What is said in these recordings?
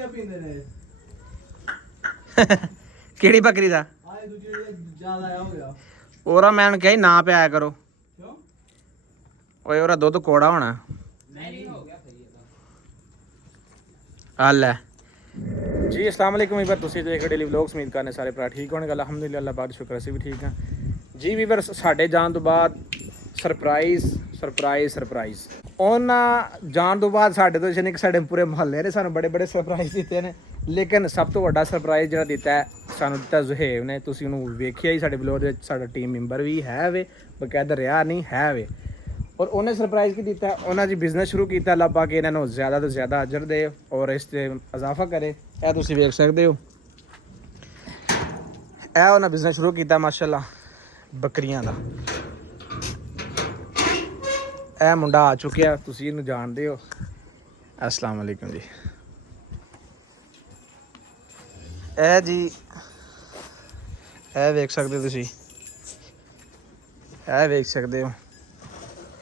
ਬੱਕਰੀਆਂ ਪੀਂਦੇ ਨੇ। ਕਿਹੜੀ ਬੱਕਰੀ ਦਾ? ਆਏ ਦੂਜੇ ਜ਼ਿਆਦਾ ਆਇਆ ਹੋ ਗਿਆ। ਉਹਰਾ ਮੈਂ ਕਿਹਾ ਨਾ ਪਿਆਇਆ ਕਰੋ। ਕਿਉਂ? ਓਏ ਉਹਦਾ ਦੁੱਧ ਕੋੜਾ ਹੋਣਾ। ਨਹੀਂ ਹੋ ਗਿਆ ਸਹੀ ਇਹਦਾ। ਆ ਲੈ ਜੀ। अस्सलाम वालेकुम वीवर, ਤੁਸੀਂ ਦੇਖ ਰਹੇ ਡੇਲੀ ਵਲੌਗਸ। ਉਮੀਦ ਕਰਨੇ ਸਾਰੇ ਭਰਾ ਠੀਕ ਹੋਣਗੇ। ਅਲਹਮਦੁਲਿਲਾ, ਅੱਲਾਹ ਪਾਕ ਦਾ ਸ਼ੁਕਰ, ਅਸੀਂ ਵੀ ਠੀਕ ਹਾਂ ਜੀ। ਵੀਵਰ ਸਾਡੇ ਜਾਣ ਤੋਂ ਬਾਅਦ ਸਰਪ੍ਰਾਈਜ਼ ਉਹਨਾਂ ਜਾਣ ਤੋਂ ਬਾਅਦ ਸਾਡੇ ਤੋਂ ਜਨ ਸਾਡੇ ਪੂਰੇ ਮੁਹੱਲੇ ਨੇ ਸਾਨੂੰ ਬੜੇ ਸਰਪ੍ਰਾਈਜ਼ ਦਿੱਤੇ ਨੇ। ਲੇਕਿਨ ਸਭ ਤੋਂ ਵੱਡਾ ਸਰਪ੍ਰਾਈਜ਼ ਜਿਹੜਾ ਦਿੱਤਾ ਹੈ ਸਾਨੂੰ ਦਿੱਤਾ ਜ਼ੁਹੇਬ ਨੇ। ਤੁਸੀਂ ਉਹਨੂੰ ਵੇਖਿਆ ਹੀ ਸਾਡੇ ਵਲੌਗ ਦੇ ਵਿੱਚ। ਸਾਡਾ ਟੀਮ ਮੈਂਬਰ ਵੀ ਹੈ ਵੇ, ਬਕਾਇਦਾ ਰਿਹਾ ਨਹੀਂ ਹੈ ਵੇ। ਔਰ ਉਹਨੇ ਸਰਪ੍ਰਾਈਜ਼ ਕੀ ਦਿੱਤਾ, ਉਹਨਾਂ ਜੀ ਬਿਜ਼ਨਸ ਸ਼ੁਰੂ ਕੀਤਾ। ਅੱਲਾਹ ਪਾਕ ਇਹਨਾਂ ਨੂੰ ਜ਼ਿਆਦਾ ਤੋਂ ਜ਼ਿਆਦਾ ਅਜਰ ਦੇ ਔਰ ਇਸ 'ਤੇ ਇਜ਼ਾਫਾ ਕਰੇ। ਇਹ ਤੁਸੀਂ ਵੇਖ ਸਕਦੇ ਹੋ, ਇਹ ਉਹਨਾਂ ਬਿਜ਼ਨਸ ਸ਼ੁਰੂ ਕੀਤਾ ਮਾਸ਼ਾਅੱਲਾ ਬੱਕਰੀਆਂ ਦਾ। ਇਹ ਮੁੰਡਾ ਆ ਚੁੱਕਿਆ, ਤੁਸੀਂ ਇਹਨੂੰ ਜਾਣਦੇ ਹੋ। अस्सलाम वालेकुम जी। ਇਹ ਜੀ ਇਹ ਵੇਖ ਸਕਦੇ ਹੋ ਤੁਸੀਂ, ਇਹ ਵੇਖ ਸਕਦੇ ਹੋ।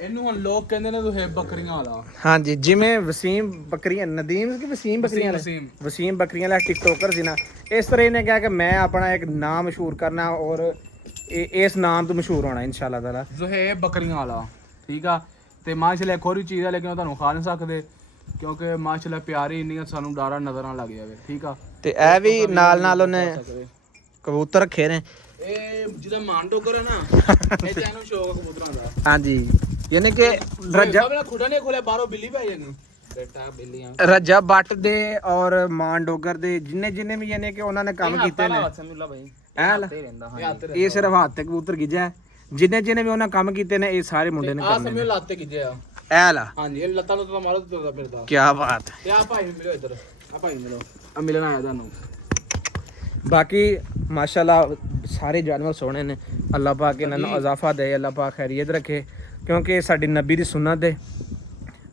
ਇਹਨੂੰ ਹੁਣ ਲੋਕ ਕਹਿੰਦੇ ਨੇ ਤੂੰ ਬੱਕਰੀਆਂ ਵਾਲਾ। ਹਾਂਜੀ, ਜਿਵੇਂ ਵਸੀਮ ਬੱਕਰੀਆਂ, ਨਦੀਮ ਕਿ ਵਸੀਮ ਬੱਕਰੀਆਂ ਵਸੀਮ ਬੱਕਰੀਆਂ ਵਾਲਾ ਟਿਕਟੋਕਰ ਸੀ ਨਾ, ਇਸ ਤਰ੍ਹਾਂ ਇਹਨੇ ਕਿਹਾ ਕਿ ਮੈਂ ਆਪਣਾ ਇੱਕ ਨਾਮ ਮਸ਼ਹੂਰ ਕਰਨਾ ਔਰ ਇਸ ਨਾਮ ਤੋਂ ਮਸ਼ਹੂਰ ਹੋਣਾ ਇਨਸ਼ਾਅੱਲਾ ਤਾਲਾ। ਜ਼ੁਹੇਬ ਬੱਕਰੀਆਂ ਵਾਲਾ, ਠੀਕ ਆ। ਤੇ ਮਾਸ਼ਾਅੱਲਾ ਇੱਕ ਹੋਰ ਵੀ ਚੀਜ਼ ਹੈ, ਲੇਕਿਨ ਉਹ ਤੁਹਾਨੂੰ ਖਾ ਨਹੀਂ ਸਕਦੇ ਕਿਉਂਕਿ ਮਾਸ਼ਾਅੱਲਾ ਪਿਆਰੀ ਇੰਨੀ ਸਾਨੂੰ ਡਾਰਾ ਨਜ਼ਰ ਨਾ ਲੱਗ ਜਾਵੇ, ਠੀਕ ਆ। ਤੇ ਇਹ ਵੀ ਨਾਲ ਉਹਨੇ ਕਬੂਤਰ ਰੱਖੇ ਨੇ। ਇਹ ਜਿਹਦਾ ਮਾਨ ਡੋਗਰ ਹੈ ਨਾ, ਇਹ ਜਾਨੂੰ ਸ਼ੌਕ ਕਬੂਤਰਾਂ ਦਾ। ਹਾਂਜੀ, ਯਾਨੀ ਕਿ ਖੁੱਡਾ ਨਹੀਂ ਖੋਲਿਆ, ਬਾਹਰੋਂ ਬਿੱਲੀ ਪੈ ਜਾਣੀ। ਬੇਟਾ ਬਿੱਲੀਆਂ ਰਜਾ ਬੱਟ ਦੇ ਔਰ ਮਾਨ ਡੋਗਰ ਦੇ ਜਿੰਨੇ ਵੀ ਯਾਨੀ ਕਿ ਉਹਨਾਂ ਨੇ ਕੰਮ ਕੀਤੇ ਨੇ। ਇਹ ਸਿਰਫ ਹੱਥ ਤੇ ਕਬੂਤਰ ਗਿਜਾ, ਜਿੰਨੇ ਵੀ ਉਹਨਾਂ ਕੰਮ ਕੀਤੇ ਨੇ ਇਹ ਸਾਰੇ ਮੁੰਡੇ ਨੇ ਕਰਨੇ ਨੇ। ਲੱਤ ਤੇ ਗਿਜਿਆ ਐ ਲਾ। ਹਾਂਜੀ, ਇਹ ਲੱਤਾਂ ਨੂੰ ਮਾਰੋ ਤੇ ਤੁਰਦਾ ਫਿਰਦਾ। ਕੀ ਬਾਤ ਹੈ। ਤੇ ਆ ਭਾਈ ਮਿਲੋ ਇੱਧਰ, ਆ ਭਾਈ ਮਿਲੋ, ਆ ਮਿਲਣ ਆਇਆ ਤੁਹਾਨੂੰ। ਬਾਕੀ ਮਾਸ਼ਾਅੱਲਾ ਸਾਰੇ ਜਾਨਵਰ ਸੋਹਣੇ ਨੇ। ਅੱਲਾਹ ਪਾਕ ਇਹਨਾਂ ਨੂੰ ਇਜ਼ਾਫਾ ਦੇ, ਅੱਲਾਹ ਪਾਕ ਖੈਰੀਅਤ ਰੱਖੇ, ਕਿਉਂਕਿ ਸਾਡੀ ਨਬੀ ਦੀ ਸੁन्नत ਹੈ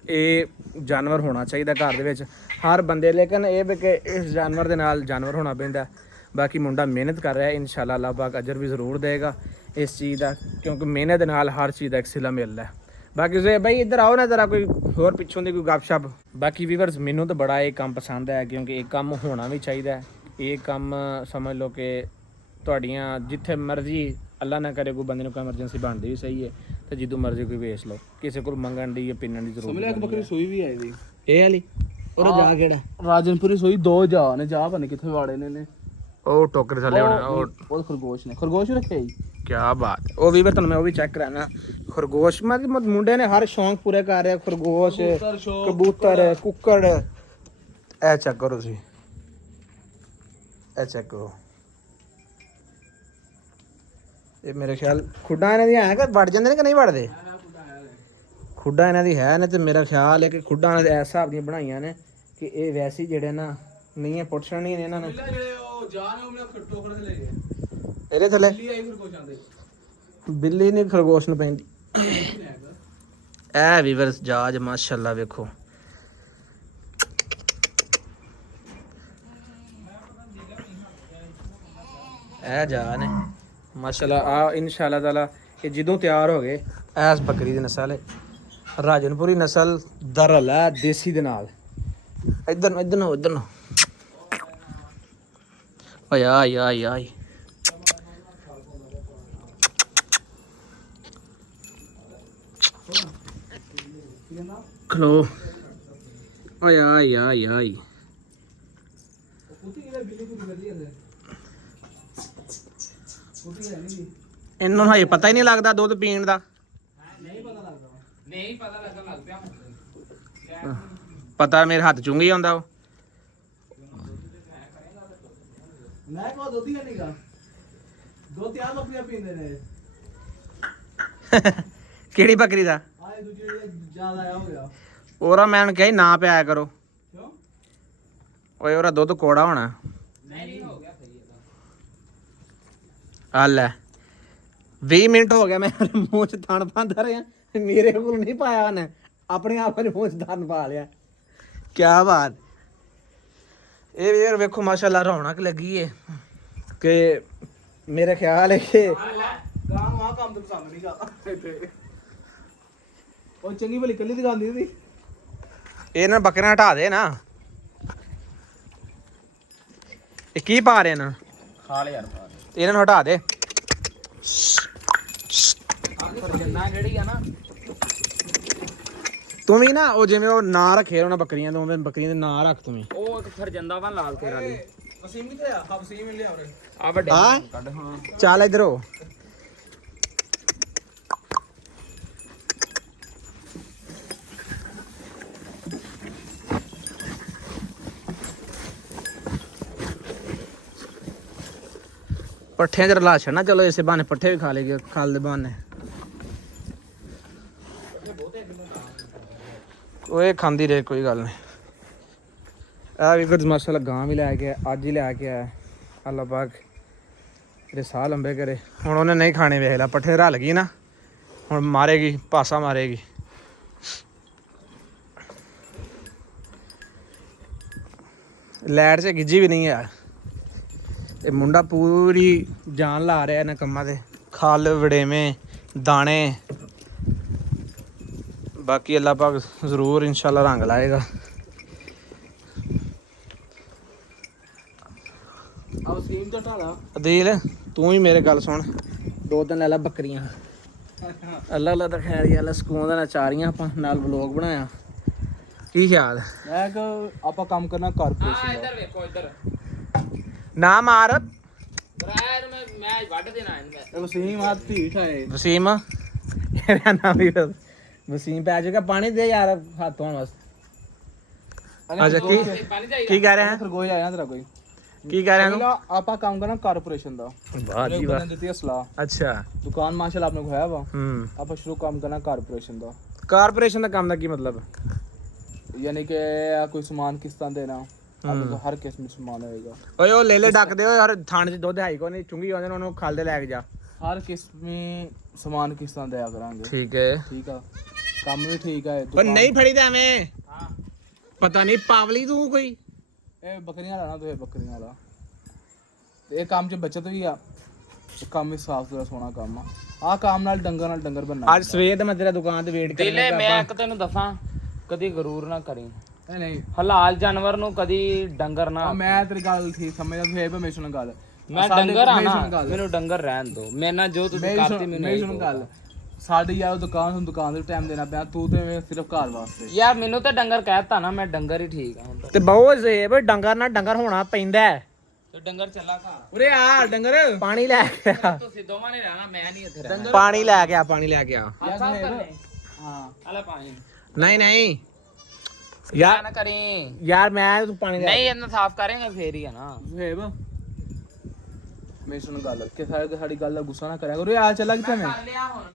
ਇਹ ਜਾਨਵਰ ਹੋਣਾ ਚਾਹੀਦਾ ਘਰ ਦੇ ਵਿੱਚ ਹਰ ਬੰਦੇ। ਲੇਕਿਨ ਇਹ ਵੀ ਕਿ ਇਸ ਜਾਨਵਰ ਦੇ ਨਾਲ ਜਾਨਵਰ ਹੋਣਾ ਪੈਂਦਾ। ਬਾਕੀ ਮੁੰਡਾ ਮਿਹਨਤ ਕਰ ਰਿਹਾ, ਇਨਸ਼ਾਅੱਲਾ ਅੱਲਾਹ ਪਾਕ ਅਜਰ ਵੀ ਜ਼ਰੂਰ ਦੇਗਾ ਇਸ ਚੀਜ਼ ਦਾ, ਕਿਉਂਕਿ ਮਿਹਨਤ ਦੇ ਨਾਲ ਹਰ ਚੀਜ਼ ਦਾ ਇੱਕ ਸਿਲਾ ਮਿਲਦਾ। ਬਾਕੀ ਜ਼ੇ ਭਾਈ ਇੱਧਰ ਆਓ ਨਾ ਜ਼ਰਾ, ਕੋਈ ਹੋਰ ਪਿੱਛੋਂ ਦੀ ਕੋਈ ਗੱਪਸ਼ਪ। ਬਾਕੀ ਵੀਵਰਸ ਮੈਨੂੰ ਤਾਂ ਬੜਾ ਇਹ ਕੰਮ ਪਸੰਦ ਹੈ, ਕਿਉਂਕਿ ਇਹ ਕੰਮ ਹੋਣਾ ਵੀ ਚਾਹੀਦਾ। ਇਹ ਕੰਮ ਸਮਝ ਲਓ ਕਿ ਤੁਹਾਡੀਆਂ ਜਿੱਥੇ ਮਰਜ਼ੀ, ਅੱਲਾ ਨਾ ਕਰੇ ਕੋਈ ਬੰਦੇ ਨੂੰ ਕੋਈ ਐਮਰਜੈਂਸੀ ਬਣਦੀ ਵੀ ਸਹੀ ਹੈ, ਤੇ ਜਦੋਂ ਮਰਜ਼ੀ ਕੋਈ ਵੇਚ ਲਓ। ਕਿਸੇ ਕੋਲ ਮੰਗਣ ਦੀ ਜਾਂ ਪਿੰਨਣ ਦੀ ਜ਼ਰੂਰਤ ਨਹੀਂ। ਇੱਕ ਬੱਕਰੀ ਸੂਈ ਵੀ ਆਈ ਦੀ ਇਹ ਵਾਲੀ ਉਹਦਾ ਜਾ ਕਿਹੜਾ? ਰਾਜਨਪੁਰੀ ਸੂਈ, ਦੋ ਜਾ ਨੇ, ਜਾ ਪਤਾ ਕਿੱਥੇ ਵਾੜੇ ਨੇ। ਉਹ ਟੋਕਰੇ ਥੱਲੇ ਹੋਣਾ, ਉਹ ਖਰਗੋਸ਼ ਨੇ, ਖਰਗੋਸ਼ ਵੀ ਰੱਖਿਆ ਜੀ। ਕੀ ਬਾਤ। ਉਹ ਵੀ ਤੁਹਾਨੂੰ ਮੈਂ ਉਹ ਵੀ ਚੈੱਕ ਕਰਾਣਾ। ਖਰਗੋਸ਼ ਮਤਲਬ ਮੁੰਡੇ ਨੇ ਹਰ ਸ਼ੌਂਕ ਪੂਰੇ ਕਰ ਰਿਹਾ। ਖਰਗੋਸ਼, ਕਬੂਤਰ, ਕੁੱਕੜ। ਇਹ ਚੈੱਕ ਕਰੋ ਤੁਸੀਂ, ਇਹ ਚੈੱਕ ਕਰੋ। ਇਹ ਮੇਰੇ ਖਿਆਲ ਖੁੱਡਾਂ ਇਹਨਾਂ ਦੀਆਂ ਹੈ ਕਿ ਵੜ ਜਾਂਦੇ ਨੇ ਕਿ ਨਹੀਂ ਵੜਦੇ? ਖੁੱਡਾਂ ਇਹਨਾਂ ਦੀ ਹੈ ਨੇ, ਤੇ ਮੇਰਾ ਖਿਆਲ ਹੈ ਕਿ ਖੁੱਡਾਂ ਇਹਨਾਂ ਦੇ ਇਸ ਹਿਸਾਬ ਦੀਆਂ ਬਣਾਈਆਂ ਨੇ ਕਿ ਇਹ ਵੈਸੇ ਜਿਹੜੇ ਨਾ ਨਹੀਂ ਪੁੱਛਣ ਨਹੀਂ ਇਹਨਾਂ ਨੂੰ। ਇਹਦੇ ਥੱਲੇ ਬਿੱਲੀ ਨਹੀਂ ਖਰਗੋਸ਼ ਨੂੰ ਪੈਂਦੀ। ਇਹ ਵੀਵਰਸ ਜਹਾਜ਼ ਮਾਸ਼ਾਅੱਲਾ ਵੇਖੋ। ਇਹ ਜਹਾਜ਼ ਨੇ ਮਾਸ਼ਾਅੱਲਾ। ਆ ਇਨਸ਼ਾਅੱਲਾ ਤਾਲਾ ਇਹ ਜਦੋਂ ਤਿਆਰ ਹੋ ਗਏ, ਐਸ ਬੱਕਰੀ ਦੀ ਨਸਲ ਹੈ ਰਾਜਨਪੁਰੀ ਨਸਲ ਦਰਲ ਹੈ ਦੇਸੀ ਦੇ ਨਾਲ। ਇੱਧਰ ਨੂੰ ਓਏ ਆਈ ਖਲੋ। ਓਏ ਆਈ ਇਹਨੂੰ ਹਜੇ ਪਤਾ ਹੀ ਨਹੀਂ ਲੱਗਦਾ ਦੁੱਧ ਪੀਣ ਦਾ। ਨਹੀਂ ਪਤਾ ਲੱਗਣ ਲੱਗ ਪਿਆ। ਪਤਾ ਮੇਰੇ ਹੱਥ ਚੁੰਗੀ ਆਉਂਦਾ ਉਹ। ਮੈਂ ਕੋ ਦੁੱਧ ਹੀ ਨਹੀਂਗਾ, ਦੋ ਤਿਆਰ ਬੱਕਰੀਆਂ ਪੀਂਦੇ ਨੇ। ਕਿਹੜੀ ਬੱਕਰੀ ਦਾ? ਆਏ ਦੂਜੇ ਜ਼ਿਆਦਾ ਆਇਆ ਹੋ ਗਿਆ। ਉਹਰਾ ਮੈਂ ਕਿਹਾ ਨਾ ਪਿਆਇਆ ਕਰੋ। ਕਿਉਂ? ਓਏ ਉਹਦਾ ਦੁੱਧ ਕੋੜਾ ਹੋਣਾ। ਨਹੀਂ ਹੋ ਗਿਆ ਸਹੀ ਇਹਦਾ। ਆ ਲੈ 20 ਮਿੰਟ ਹੋ ਗਿਆ ਮੈਂ ਮੂੰਹ ਚ ਥਣ ਪਾਉਂਦਾ ਰਿਹਾ। ਮੇਰੇ ਕੋਲ ਨਹੀਂ ਪਾਇਆ ਉਹਨੇ, ਆਪਣੇ ਆਪ ਨੇ ਮੂੰਹ ਚ ਥਣ ਪਾ ਲਿਆ। ਕੀ ਬਾਤ। ਇਹ ਵੀ ਵੇਖੋ ਮਾਸ਼ਾਅੱਲਾ ਰੌਣਕ ਲੱਗੀ ਏ ਕਿ ਮੇਰੇ ਖਿਆਲ ਹੈ ਕਿ ਗਾਂ ਨੂੰ ਆ ਕੰਮ ਤੇ ਪਸੰਦ ਨਹੀਂ ਕਰਦਾ। ਉਹ ਚੰਗੀ ਭਲੀ ਕੱਲੀ ਦੁਕਾਨ ਦੀ ਸੀ। ਇਹਨਾਂ ਬੱਕਰੀਆਂ ਹਟਾ ਦੇ ਨਾ। ਇਹ ਕੀ ਪਾ ਰਹੇ ਇਹਨਾਂ ਖਾ ਲੈ ਯਾਰ ਇਹਨਾਂ ਨੂੰ ਹਟਾ ਦੇ ਜੰਨਾ ਜਿਹੜੀ ਆ ਨਾ ਤੂੰ ਵੀ ਨਾ ਉਹ ਜਿਵੇਂ ਉਹ ਨਾਂ ਰੱਖੇ ਉਹਨਾਂ ਬੱਕਰੀਆਂ ਦੇ ਉਵੇਂ ਬੱਕਰੀਆਂ ਦੇ ਨਾਂ ਰੱਖ ਤੂੰ ਵੀ ਉਹ ਇੱਕ ਫਰਜੰਦਾ ਵਾ ਲਾਲ ਤੇਰਾ ਦੀ ਵਸੀਮ ਕਿੱਥੇ ਆ ਵਸੀਮ ਮਿਲਿਆ ਉਹਨੇ ਆ ਵੱਡੇ ਹਾਂ ਕੱਢ ਹਾਂ ਚੱਲ ਇੱਧਰ ਹੋ ਪੱਠਿਆਂ 'ਚ ਰਲਾ ਛੱਡਣਾ ਚਲੋ ਇਸੇ ਬਹਾਨੇ ਪੱਠੇ ਵੀ ਖਾ ਲੇਗੇ ਖਾਲ ਦੇ ਬਹਾਨੇ ਓਏ ਖਾਂਦੀ ਰਹੇ ਕੋਈ ਗੱਲ ਨਹੀਂ ਆ ਵੀ ਕੁਝ ਮਸਲਾ ਗਾਂ ਵੀ ਲੈ ਕੇ ਆਇਆ, ਅੱਜ ਹੀ ਲੈ ਕੇ ਆਇਆ ਅੱਲਾ ਪਾਕ ਤੇਰੇ ਸਾਹ ਲੰਬੇ ਕਰੇ ਹੁਣ ਉਹਨੇ ਨਹੀਂ ਖਾਣੇ ਵੇਖ ਲਾ ਪੱਠੇ ਰਲ ਗਈ ਨਾ ਹੁਣ ਮਾਰੇਗੀ ਪਾਸਾ ਮਾਰੇਗੀ ਲੈਟ 'ਚ ਗਿੱਜੀ ਵੀ ਨਹੀਂ ਯਾਰ ਇਹ ਮੁੰਡਾ ਪੂਰੀ ਜਾਨ ਲਾ ਰਿਹਾ ਇਹਨਾਂ ਕੰਮਾਂ ਤੇ ਖਲ ਵੜੇਵੇਂ ਦਾਣੇ ਬਾਕੀ ਅੱਲਾ ਪਾਕ ਜ਼ਰੂਰ ਇਨਸ਼ਾਅੱਲਾ ਰੰਗ ਲਾਏਗਾ ਆ ਵਸੀਮ ਦਾ ਢਾਲਾ ਅਦੀਲ ਤੂੰ ਹੀ ਮੇਰੇ ਗੱਲ ਸੁਣ 2 ਦਿਨ ਲੈ ਲੈ ਬੱਕਰੀਆਂ ਅੱਲਾ ਅੱਲਾ ਤਾਂ ਖੈਰ ਹੀ ਅੱਲਾ ਸਕੂਨ ਦਾ ਨਚਾਰੀਆਂ ਆਪਾਂ ਨਾਲ ਵਲੋਗ ਬਣਾਇਆ ਕੀ ਖਿਆਲ ਮੈਂ ਕਿ ਆਪਾਂ ਕੰਮ ਕਰਨਾ ਕਾਰਪੋਰੇਸ਼ਨ ਦਾ ਇੱਧਰ ਵੇਖੋ ਇੱਧਰ ਨਾ ਮਾਰ ਬਰਾਇਰ ਮੈਂ ਵੱਢ ਦੇਣਾ ਇਹਨੂੰ ਇਹ ਵਸੀਮ ਆ ਢੀਠ ਹੈ ਵਸੀਮ ਇਹਦਾ ਨਾਮ ਵੀ ਵਸੀਮ ਪੈ ਜਾਏਗਾ ਪਾਣੀ ਦੇ ਯਾਰ ਹੱਥ ਧੋਣ ਵਾਸਤੇ ਅੱਛਾ ਕੀ ਪਾਣੀ ਚਾਹੀਦਾ ਕੀ ਕਹਿ ਰਿਹਾ ਖਰਗੋਸ਼ ਆਇਆ ਤੇਰਾ ਕੋਈ ਕੀ ਕਹਿ ਰਿਹਾ ਪਹਿਲਾਂ ਆਪਾਂ ਕੰਮ ਕਰਨਾ ਕਾਰਪੋਰੇਸ਼ਨ ਦਾ ਵਾਹ ਜੀ ਮੇਰੇ ਵਾਹ ਬੰਦੇ ਦਿੱਤੀ ਹੈ ਸਲਾਹ ਅੱਛਾ ਦੁਕਾਨ ਮਾਸ਼ਾਅੱਲਾ ਆਪਨੇ ਖੋਇਆ ਵਾ ਹੂੰ ਆਪਾਂ ਸ਼ੁਰੂ ਕੰਮ ਕਰਨਾ ਕਾਰਪੋਰੇਸ਼ਨ ਦਾ ਕਾਰਪੋਰੇਸ਼ਨ ਦਾ ਕੰਮ ਦਾ ਕੀ ਮਤਲਬ ਯਾਨੀ ਕਿ ਆ ਕੋਈ ਸਮਾਨ ਕਿਸ਼ਤਾਂ ਦੇਣਾ ਆਪਣੇ ਕੋਲ ਹਰ ਕਿਸਮ ਦਾ ਸਮਾਨ ਹੋਏਗਾ ਓਏ ਉਹ ਲੈ ਲੈ ਡੱਕਦੇ ਓਏ ਯਾਰ ਥਾਣੇ 'ਚ ਦੁੱਧ ਹੈ ਹੀ ਕੋਈ ਨਹੀਂ ਚੁੰਗੀ ਆਉਂਦੇ ਨੇ ਉਹਨੂੰ ਖਾਲ ਦੇ ਲੈ ਕੇ ਜਾ ਹਰ ਕਿਸਮੀ ਸਮਾਨ ਕਿਸ਼ਤਾਂ ਦਿਆ ਕਰਾਂਗੇ ਠੀਕ ਹੈ ਠੀਕ ਆ ਕੰਮ ਵੀ ਠੀਕ ਹੈ ਪਰ ਨਹੀਂ ਫੜੀਦਾ ਐਵੇਂ ਹਾਂ ਪਤਾ ਨਹੀਂ ਪਾਵਲੀ ਤੂੰ ਕੋਈ ਇਹ ਬੱਕਰੀਆਂ ਲਾਣਾ ਤੂੰ ਇਹ ਬੱਕਰੀਆਂ ਵਾਲਾ ਤੇ ਇਹ ਕੰਮ 'ਚ ਬਚਤ ਵੀ ਆ ਕੰਮ ਵੀ ਸਾਫ ਸੁਥਰਾ ਸੋਹਣਾ ਕੰਮ ਆ ਕੰਮ ਨਾਲ ਡੰਗਰ ਬਣਨਾ ਅੱਜ ਸਵੇਰ ਤੇ ਮੈਂ ਤੇਰਾ ਦੁਕਾਨ ਤੇ ਵੇਟ ਕਰ ਦਿਲੇ ਮੈਂ ਇੱਕ ਤੈਨੂੰ ਦੱਸਾਂ ਕਦੀ ਗਰੂਰ ਨਾ ਕਰੀ ਨਹੀਂ ਹਲਾਲ ਜਾਨਵਰ ਨੂੰ ਕਦੀ ਡੰਗਰ ਨਾ ਮੈਂ ਤੇਰੀ ਗੱਲ ਠੀਕ ਸਮਝਦਾ ਤੂੰ ਇਹ ਮੇਰੀ ਸੁਣ ਗੱਲ ਮੈਂ ਡੰਗਰ ਆ ਨਾ ਮੈਨੂੰ ਡੰਗਰ ਰਹਿਣ ਦੋ ਮੇਰੇ ਨਾਲ ਜੋ ਤੁਸੀਂ ਕਰਤੀ ਮੈਨੂੰ ਮੇਰੀ ਸੁਣ ਗੱਲ ਸਾਡੀ ਯਾਰ ਦੁਕਾਨ ਦੇ ਟਾਈਮ ਦੇਣਾ ਪਿਆ ਤੂੰ ਤੇ ਸਿਰਫ ਘਰ ਵਾਸਤੇ ਯਾਰ ਮੈਨੂੰ ਤਾਂ ਡੰਗਰ ਕਹਿਤਾ ਨਾ ਮੈਂ ਡੰਗਰ ਹੀ ਠੀਕ ਆ ਹੁਣ ਤਾਂ ਤੇ ਬਹੁਤ ਜ਼ੇਬ ਡੰਗਰ ਨਾਲ ਡੰਗਰ ਹੋਣਾ ਪੈਂਦਾ ਹੈ। ਤੇ ਡੰਗਰ ਚੱਲਾ ਘਰ ਉਰੇ ਆ ਡੰਗਰ ਪਾਣੀ ਲੈ ਕੇ ਆ ਤੁਸੀਂ ਦੋਵਾਂ ਨੇ ਰਹਿਣਾ ਮੈਂ ਨਹੀਂ ਇੱਥੇ ਰਹਿਣਾ ਪਾਣੀ ਲੈ ਕੇ ਆ ਪਾਣੀ ਲੈ ਕੇ ਆ ਆ ਸਾਫ ਕਰਨੇ ਹਾਂ ਆਲਾ ਪਾਣੀ ਨਹੀਂ ਯਾਰ ਨਾ ਕਰੀ ਯਾਰ ਮੈਂ ਤੂੰ ਪਾਣੀ ਲੈ ਨਹੀਂ ਇਹਨਾਂ ਸਾਫ ਕਰਾਂਗੇ ਫੇਰ ਹੀ ਆ ਨਾ ਸੁਹੇਬ ਮੇਰੀ ਸੁਣ ਗੱਲ ਕਿ ਸਾਡੀ ਗੱਲ ਦਾ ਗੁੱਸਾ ਨਾ ਕਰਿਆ ਕਰੋ ਆ ਚੱਲਾ ਕਿੱਥੇ ਮੈਂ ਕਰ ਲਿਆ ਹੁਣ